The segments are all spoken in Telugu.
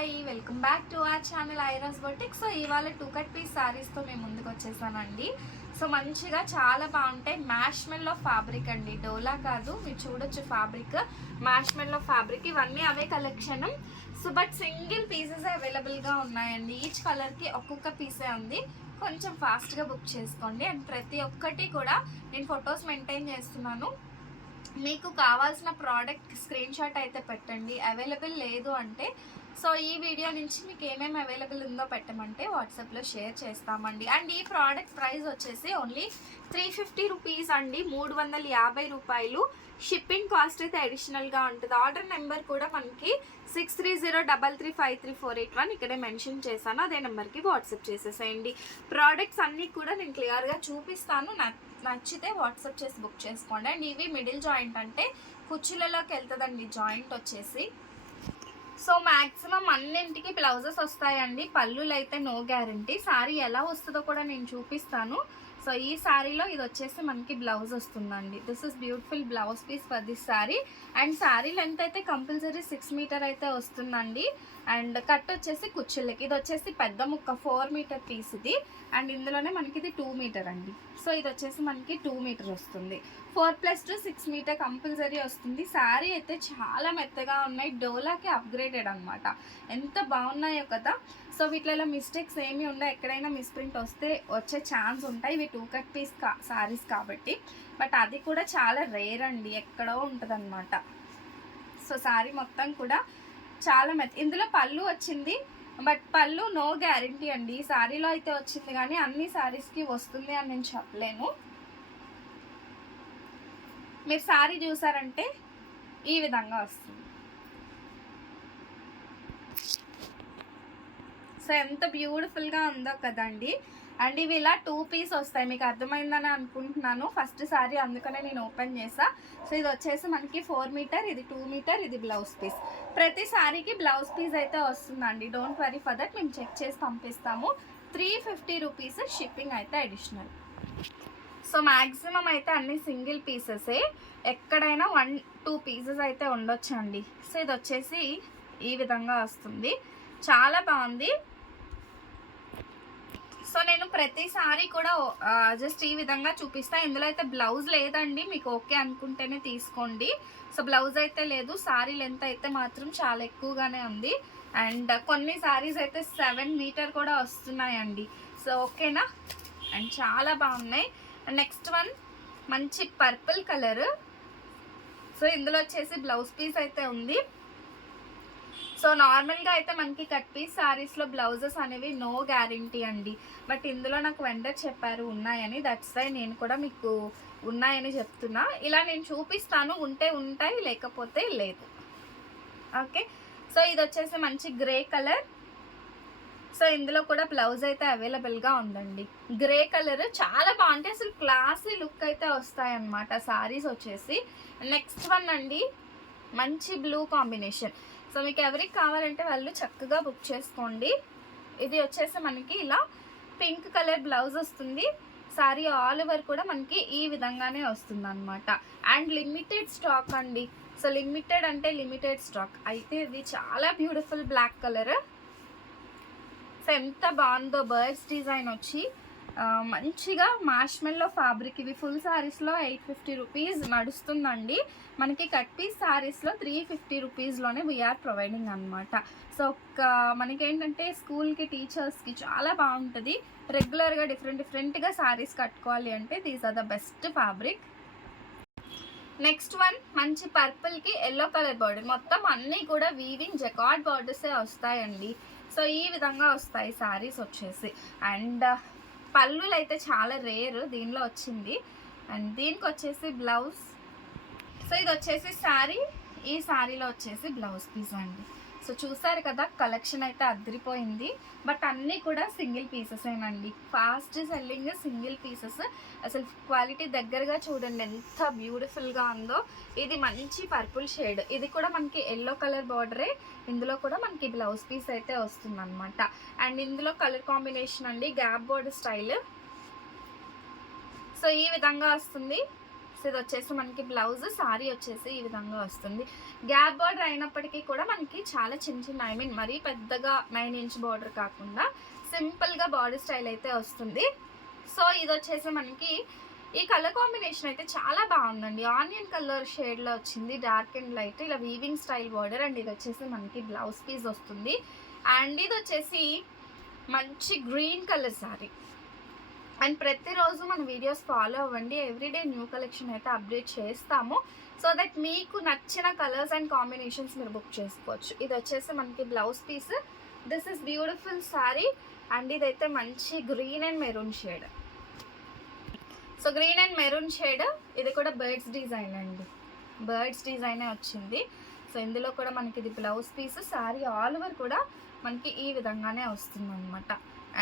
Hi welcome back to our channel Airas boutique. So ఇవాళ టూ కట్ పీస్ శారీస్తో మేము ముందుకు వచ్చేసానండి సో మంచిగా చాలా బాగుంటాయి. మ్యాష్మెల్లో ఫ్యాబ్రిక్ అండి. డోలా కాదు మీరు చూడొచ్చు ఫ్యాబ్రిక్. Marshmallow fabric. ఇవన్నీ అవే collection. So but single pieces అవైలబుల్గా ఉన్నాయండి. ఈచ్ కలర్కి ఒక్కొక్క పీసే ఉంది. కొంచెం ఫాస్ట్గా బుక్ చేసుకోండి. అండ్ ప్రతి ఒక్కటి కూడా నేను ఫొటోస్ మెయింటైన్ చేస్తున్నాను. మీకు కావాల్సిన ప్రోడక్ట్ స్క్రీన్ షాట్ అయితే పెట్టండి. అవైలబుల్ లేదు అంటే సో ఈ వీడియో నుంచి మీకు ఏమేమి అవైలబుల్ ఉందో పెట్టమంటే వాట్సాప్లో షేర్ చేస్తామండి. అండ్ ఈ ప్రోడక్ట్ ప్రైస్ వచ్చేసి ఓన్లీ త్రీ ఫిఫ్టీ రూపీస్ అండి. మూడు వందల యాభై రూపాయలు. షిప్పింగ్ కాస్ట్ అయితే అడిషనల్గా ఉంటుంది. ఆర్డర్ నెంబర్ కూడా మనకి six three zero double three five three four eight one ఇక్కడే మెన్షన్ చేశాను. అదే నెంబర్కి వాట్సాప్ చేసేసేయండి. ప్రోడక్ట్స్ అన్నీ కూడా నేను క్లియర్గా చూపిస్తాను. నచ్చితే వాట్సాప్ చేసి బుక్ చేసుకోండి. అండ్ ఇవి మిడిల్ జాయింట్ అంటే కుర్చీలలోకి వెళ్తుందండి. జాయింట్ వచ్చేసి సో మ్యాక్సిమం అన్నింటికి బ్లౌజెస్ వస్తాయండి. పళ్ళులు అయితే నో గ్యారంటీ. సారీ ఎలా వస్తుందో కూడా నేను చూపిస్తాను. సో ఈ శారీలో ఇది వచ్చేసి మనకి బ్లౌజ్ వస్తుందండి. This is beautiful blouse piece for this sari and sari length అయితే కంపల్సరీ సిక్స్ మీటర్ అయితే వస్తుందండి. అండ్ కట్ వచ్చేసి కుచ్చులకి ఇది వచ్చేసి పెద్ద ముక్క ఫోర్ మీటర్ పీస్ ఇది. అండ్ ఇందులోనే మనకి ఇది టూ మీటర్ అండి. సో ఇది వచ్చేసి మనకి టూ మీటర్ వస్తుంది. Four plus two six meter compulsory వస్తుంది. శారీ అయితే చాలా మెత్తగా ఉన్నాయి. డోలాకి అప్గ్రేడెడ్ అనమాట ఎంత బాగున్నాయో కదా. సో వీటిలో మిస్టేక్స్ ఏమి ఉండవు. ఎక్కడైనా మిస్ప్రింట్ వస్తే వచ్చే ఛాన్స్ ఉంటాయి. ఇవి టూ కట్ పీస్ కా శారీస్ కాబట్టి. బట్ అది కూడా చాలా రేర్ అండి. ఎక్కడో ఉంటుంది సో శారీ మొత్తం కూడా చాలా మెత్త ఇందులో పళ్ళు వచ్చింది. బట్ పళ్ళు నో గ్యారంటీ అండి. ఈ శారీలో అయితే వచ్చింది కానీ అన్ని శారీస్కి వస్తుంది అని నేను చెప్పలేను. మీరు శారీ చూసారంటే ఈ విధంగా వస్తుంది. సో ఎంత బ్యూటిఫుల్గా ఉందో కదండి. అండ్ ఇవి ఇలా టూ పీస్ వస్తాయి. మీకు అర్థమైందని అనుకుంటున్నాను. ఫస్ట్ సారీ అందుకనే నేను ఓపెన్ చేసా సో ఇది వచ్చేసి మనకి ఫోర్ మీటర్ ఇది టూ మీటర్ ఇది బ్లౌజ్ పీస్ ప్రతి సారీకి బ్లౌజ్ పీస్ అయితే వస్తుందండి. డోంట్ వరీ ఫర్ దట్ మేము చెక్ చేసి పంపిస్తాము. త్రీ ఫిఫ్టీ రూపీస్ షిప్పింగ్ అయితే అడిషనల్ సో మ్యాక్సిమం అయితే అన్ని సింగిల్ పీసెసే ఎక్కడైనా వన్ టూ పీసెస్ అయితే ఉండొచ్చండి. సో ఇది వచ్చేసి ఈ విధంగా వస్తుంది. చాలా బాగుంది. సో నేను ప్రతిసారి కూడా జస్ట్ ఈ విధంగా చూపిస్తా. ఇందులో అయితే బ్లౌజ్ లేదండి మీకు ఓకే అనుకుంటేనే తీసుకోండి. సో బ్లౌజ్ అయితే లేదు సారీ లెంత్ అయితే మాత్రం చాలా ఎక్కువగానే ఉంది. అండ్ కొన్ని సారీస్ అయితే సెవెన్ మీటర్ కూడా వస్తున్నాయండి. సో ఓకేనా అండ్ చాలా బాగున్నాయి. నెక్స్ట్ వన్ మంచి పర్పుల్ కలర్ సో ఇందులో వచ్చేసి బ్లౌజ్ పీస్ అయితే ఉంది. సో నార్మల్గా అయితే మనకి కట్ పీస్ శారీస్లో బ్లౌజెస్ అనేవి నో గ్యారంటీ అండి. బట్ ఇందులో నాకు వెండర్ చెప్పారు ఉన్నాయని దట్స్ వై నేను కూడా మీకు ఉన్నాయని చెప్తున్నా. ఇలా నేను చూపిస్తాను ఉంటే ఉంటాయి లేకపోతే లేదు. ఓకే? సో ఇది వచ్చేసి మంచి గ్రే కలర్. సో ఇందులో కూడా బ్లౌజ్ అయితే అవైలబుల్గా ఉందండి. గ్రే కలర్ చాలా బాగుంటాయి. అసలు క్లాసీ లుక్ అయితే వస్తాయి అన్నమాట సారీస్ వచ్చేసి. నెక్స్ట్ వన్ అండి. మంచి బ్లూ కాంబినేషన్. సో మీకు ఎవరికి కావాలంటే వాళ్ళు చక్కగా బుక్ చేసుకోండి. ఇది వచ్చేసి మనకి ఇలా పింక్ కలర్ బ్లౌజ్ వస్తుంది. సారీ ఆల్ ఓవర్ కూడా మనకి ఈ విధంగానే వస్తుంది అనమాట అండ్ లిమిటెడ్ స్టాక్ అండి. సో లిమిటెడ్ అంటే లిమిటెడ్ స్టాక్. అయితే ఇది చాలా బ్యూటిఫుల్ బ్లాక్ కలర్. సో ఎంత బాగుందో బర్డ్స్ డిజైన్ వచ్చి. మంచిగా మాష్మెల్లో ఫ్యాబ్రిక్ ఇవి ఫుల్ శారీస్లో ఎయిట్ ఫిఫ్టీ రూపీస్ నడుస్తుందండి. మనకి కట్ పీస్ శారీస్లో త్రీ ఫిఫ్టీ రూపీస్లోనే వీఆర్ ప్రొవైడింగ్ అనమాట సో ఒక మనకేంటంటే స్కూల్కి టీచర్స్కి చాలా బాగుంటుంది. రెగ్యులర్గా డిఫరెంట్ డిఫరెంట్గా శారీస్ కట్టుకోవాలి అంటే these are the best fabric next one మంచి పర్పుల్కి ఎల్లో కలర్ బార్డర్ మొత్తం అన్నీ కూడా వీవింగ్ జకార్డ్ బార్డర్సే వస్తాయండి. సో ఈ విధంగా వస్తాయి శారీస్ వచ్చేసి. అండ్ పళ్ళులు అయితే చాలా రేర్ దీనిలో వచ్చింది. అండ్ దీనికి వచ్చేసి బ్లౌజ్. సో ఇది వచ్చేసి శారీ ఈ శారీలో వచ్చేసి బ్లౌజ్ పీస్ అండి. సో చూసారు కదా కలెక్షన్ అయితే అదిరిపోయింది. బట్ అన్నీ కూడా సింగిల్ పీసెసేనండి ఫాస్ట్ సెల్లింగ్ సింగిల్ పీసెస్ అసలు క్వాలిటీ దగ్గరగా చూడండి ఎంత బ్యూటిఫుల్గా ఉందో. ఇది మంచి పర్పుల్ షేడ్ ఇది కూడా మనకి ఎల్లో కలర్ బార్డరే ఇందులో కూడా మనకి బ్లౌజ్ పీస్ అయితే వస్తుంది అనమాట అండ్ ఇందులో కలర్ కాంబినేషన్ అండి గ్యాప్ బోర్డ్ స్టైల్ సో ఈ విధంగా వస్తుంది. సో ఇది వచ్చేసి మనకి బ్లౌజ్ సారీ వచ్చేసి ఈ విధంగా వస్తుంది. గ్యాప్ బార్డర్ అయినప్పటికీ కూడా మనకి చాలా చిన్న చిన్న ఐ మీన్ మరీ పెద్దగా నైన్ ఇంచ్ బార్డర్ కాకుండా సింపుల్గా బాడీ స్టైల్ అయితే వస్తుంది. సో ఇది వచ్చేసి మనకి ఈ కలర్ కాంబినేషన్ అయితే చాలా బాగుందండి. ఆనియన్ కలర్ షేడ్లో వచ్చింది డార్క్ అండ్ లైట్ ఇలా వీవింగ్ స్టైల్ బార్డర్ అండ్ ఇది వచ్చేసి మనకి బ్లౌజ్ పీస్ వస్తుంది. అండ్ ఇది వచ్చేసి మంచి గ్రీన్ కలర్ శారీ అండ్ ప్రతిరోజు మన వీడియోస్ ఫాలో అవ్వండి. ఎవ్రీడే న్యూ కలెక్షన్ అయితే అప్డేట్ చేస్తాము. సో దట్ మీకు నచ్చిన కలర్స్ అండ్ కాంబినేషన్స్ మీరు బుక్ చేసుకోవచ్చు. ఇది వచ్చేసి మనకి blouse piece. This is beautiful sari and ఇదైతే మంచి green and maroon shade. So green and maroon shade ఇది కూడా బర్డ్స్ డిజైన్ అండి. బర్డ్స్ డిజైనే వచ్చింది. సో ఇందులో కూడా మనకి ఇది blouse piece sari all over కూడా మనకి ఈ విధంగానే వస్తుంది అనమాట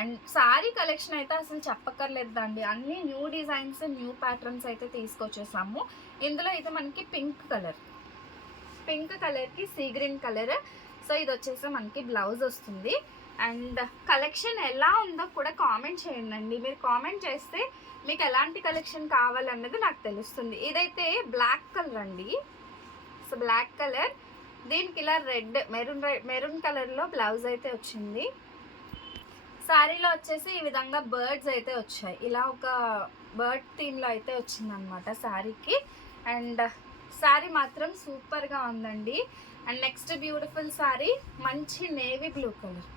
అండ్ సారీ కలెక్షన్ అయితే అసలు చెప్పక్కర్లేదండి అన్ని న్యూ డిజైన్స్ న్యూ ప్యాటర్న్స్ అయితే తీసుకొచ్చేసాము. ఇందులో అయితే మనకి పింక్ కలర్. పింక్ కలర్కి సీ గ్రీన్ కలర్. సో ఇది వచ్చేసి మనకి బ్లౌజ్ వస్తుంది. అండ్ కలెక్షన్ ఎలా ఉందో కూడా కామెంట్ చేయండి మీరు కామెంట్ చేస్తే మీకు ఎలాంటి కలెక్షన్ కావాలన్నది నాకు తెలుస్తుంది. ఇదైతే బ్లాక్ కలర్ అండి. So black colour. దీనికి ఇలా రెడ్ మెరూన్ మెరూన్ కలర్లో బ్లౌజ్ అయితే వచ్చింది. శారీలో వచ్చేసి ఈ విధంగా బర్డ్స్ అయితే వచ్చాయి. ఇలా ఒక బర్డ్ థీమ్లో అయితే వచ్చిందనమాట శారీకి. అండ్ శారీ మాత్రం సూపర్గా ఉందండి. అండ్ నెక్స్ట్ బ్యూటిఫుల్ శారీ మంచి నేవీ బ్లూ కలర్.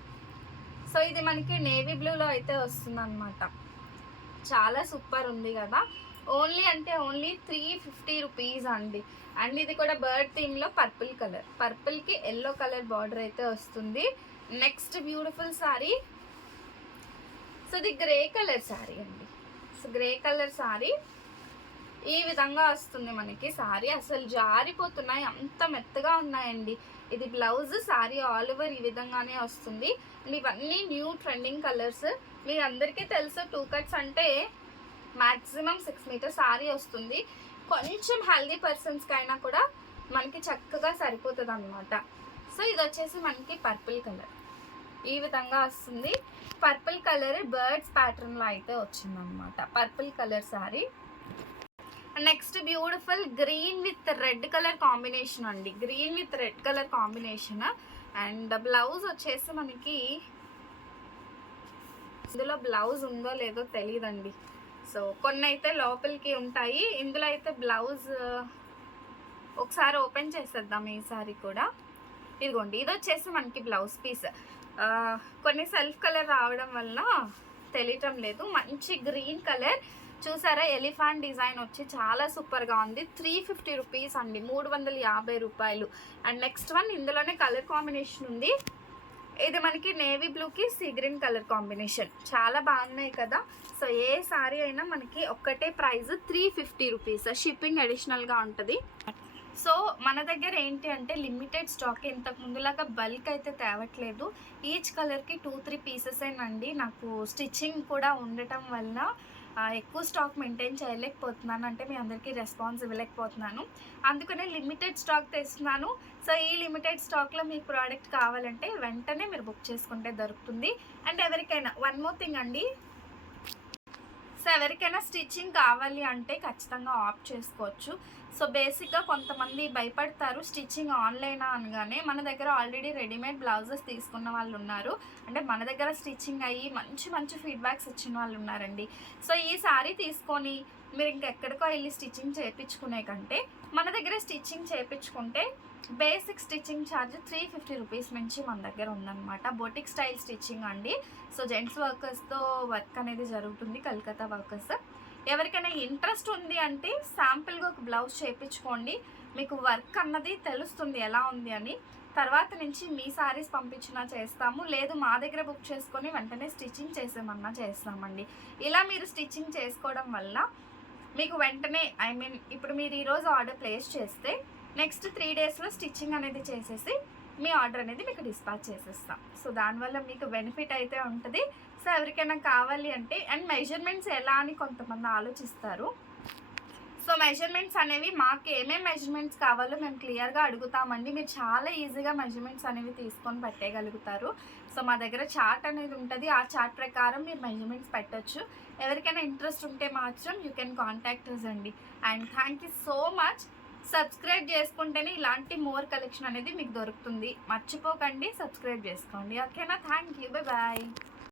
సో ఇది మనకి నేవీ బ్లూలో అయితే వస్తుందన్నమాట. చాలా సూపర్ ఉంది కదా. ఓన్లీ అంటే ఓన్లీ త్రీ ఫిఫ్టీ రూపీస్ అండి. అండ్ ఇది కూడా బర్డ్ థీమ్లో పర్పుల్ కలర్. పర్పుల్కి ఎల్లో కలర్ బార్డర్ అయితే వస్తుంది. నెక్స్ట్ బ్యూటిఫుల్ శారీ సో ఇది గ్రే కలర్ శారీ అండి. So grey colour sari. ఈ విధంగా వస్తుంది మనకి శారీ. అసలు జారిపోతున్నాయి. అంత మెత్తగా ఉన్నాయండి. ఇది బ్లౌజ్ శారీ ఆల్ ఓవర్ ఈ విధంగానే వస్తుంది. అండ్ ఇవన్నీ న్యూ ట్రెండింగ్ కలర్స్. మీ అందరికీ తెలుసు టూ కట్స్ అంటే మ్యాక్సిమం సిక్స్ మీటర్ శారీ వస్తుంది. కొంచెం హెల్దీ పర్సన్స్కి అయినా కూడా మనకి చక్కగా సరిపోతుంది అనమాట సో ఇది వచ్చేసి మనకి పర్పుల్ కలర్. ఈ విధంగా వస్తుంది. పర్పుల్ కలర్ బర్డ్స్ ప్యాటర్న్లో అయితే వచ్చిందనమాట purple colour sari next beautiful green with red colour combination అండి. Green with red colour combination. And blouse వచ్చేసి మనకి ఇందులో బ్లౌజ్ ఉందో లేదో తెలియదండి సో కొన్ని అయితే లోపలికి ఉంటాయి. ఇందులో అయితే బ్లౌజ్ ఒకసారి ఓపెన్ చేసేద్దాం ఈసారి కూడా. ఇదిగోండి ఇది వచ్చేసి మనకి బ్లౌజ్ పీస్. కొన్ని సెల్ఫ్ కలర్ రావడం వల్ల తెలియటం లేదు. మంచి గ్రీన్ కలర్. చూసారా ఎలిఫాంట్ డిజైన్ వచ్చి చాలా సూపర్గా ఉంది. త్రీ ఫిఫ్టీ రూపీస్ అండి. మూడు వందల యాభై రూపాయలు. అండ్ నెక్స్ట్ వన్ ఇందులోనే కలర్ కాంబినేషన్ ఉంది. ఇది మనకి నేవీ బ్లూకి సీ గ్రీన్ కలర్ కాంబినేషన్. చాలా బాగున్నాయి కదా. సో ఏ సారీ అయినా మనకి ఒక్కటే price three fifty rupees. Shipping అడిషనల్గా ఉంటుంది. సో మన దగ్గర ఏంటి అంటే లిమిటెడ్ స్టాక్ ఇంతకు ముందులాగా బల్క్ అయితే తేవట్లేదు. ఈచ్ కలర్కి టూ త్రీ పీసెసేనండి నాకు స్టిచ్చింగ్ కూడా ఉండటం వల్ల ఎక్కువ స్టాక్ మెయింటైన్ చేయలేకపోతున్నాను. అంటే మీ అందరికీ రెస్పాన్స్ ఇవ్వలేకపోతున్నాను. అందుకనే లిమిటెడ్ స్టాక్ తెస్తున్నాను. సో ఈ లిమిటెడ్ స్టాక్లో మీకు ప్రోడక్ట్ కావాలంటే వెంటనే మీరు బుక్ చేసుకుంటే దొరుకుతుంది. అండ్ ఎవరికైనా వన్ మోర్ థింగ్ అండి. సో ఎవరికైనా స్టిచ్చింగ్ కావాలి అంటే ఖచ్చితంగా ఆఫ్ చేసుకోవచ్చు. సో బేసిక్గా కొంతమంది భయపడతారు స్టిచ్చింగ్ ఆన్లైన్ అనగానే. మన దగ్గర ఆల్రెడీ రెడీమేడ్ బ్లౌజెస్ తీసుకున్న వాళ్ళు ఉన్నారు అంటే మన దగ్గర స్టిచ్చింగ్ అయ్యి మంచి మంచి ఫీడ్బ్యాక్స్ ఇచ్చిన వాళ్ళు ఉన్నారండి సో ఈ సారీ తీసుకొని మీరు ఇంకెక్కడికో వెళ్ళి స్టిచ్చింగ్ చేయించుకునే కంటే మన దగ్గర స్టిచ్చింగ్ చేయించుకుంటే basic stitching charge three fifty rupees నుంచి మన దగ్గర ఉందన్నమాట. బొటిక్ స్టైల్ స్టిచ్చింగ్ అండి. సో జెంట్స్ వర్కర్స్తో వర్క్ అనేది జరుగుతుంది కలకత్తా వర్కర్స్. ఎవరికైనా ఇంట్రెస్ట్ ఉంది అంటే శాంపుల్గా ఒక బ్లౌజ్ చేయించుకోండి. మీకు వర్క్ అన్నది తెలుస్తుంది ఎలా ఉంది అని. తర్వాత నుంచి మీ సారీస్ పంపించినా చేస్తాము. లేదు మా దగ్గర బుక్ చేసుకొని వెంటనే స్టిచ్చింగ్ చేసేమన్నా చేస్తామండి. ఇలా మీరు స్టిచ్చింగ్ చేసుకోవడం వల్ల మీకు వెంటనే ఐ మీన్ ఇప్పుడు మీరు ఈరోజు ఆర్డర్ ప్లేస్ చేస్తే నెక్స్ట్ త్రీ డేస్లో స్టిచ్చింగ్ అనేది చేసేసి మీ ఆర్డర్ అనేది మీకు డిస్పాచ్ చేసేస్తాం. సో దానివల్ల మీకు బెనిఫిట్ అయితే ఉంటుంది. సో ఎవరికైనా కావాలి అంటే అండ్ మెజర్మెంట్స్ ఎలా అని కొంతమంది ఆలోచిస్తారు. సో మెజర్మెంట్స్ అనేవి మాకు ఏమేమి మెజర్మెంట్స్ కావాలో మేము క్లియర్గా అడుగుతామండి. మీరు చాలా ఈజీగా మెజర్మెంట్స్ అనేవి తీసుకొని పెట్టేయగలుగుతారు సో మా దగ్గర చార్ట్ అనేది ఉంటుంది. ఆ చార్ట్ ప్రకారం మీరు మెజర్మెంట్స్ పెట్టొచ్చు. ఎవరికైనా ఇంట్రెస్ట్ ఉంటే మాత్రం యూ కెన్ కాంటాక్ట్ అండి. And thank you so much. Subscribe చేసుకుంటేనే ఇలాంటి మోర్ కలెక్షన్ అనేది మీకు దొరుకుతుంది. మర్చిపోకండి సబ్స్క్రైబ్ చేసుకోండి. ఓకేనా? Thank you. Bye bye.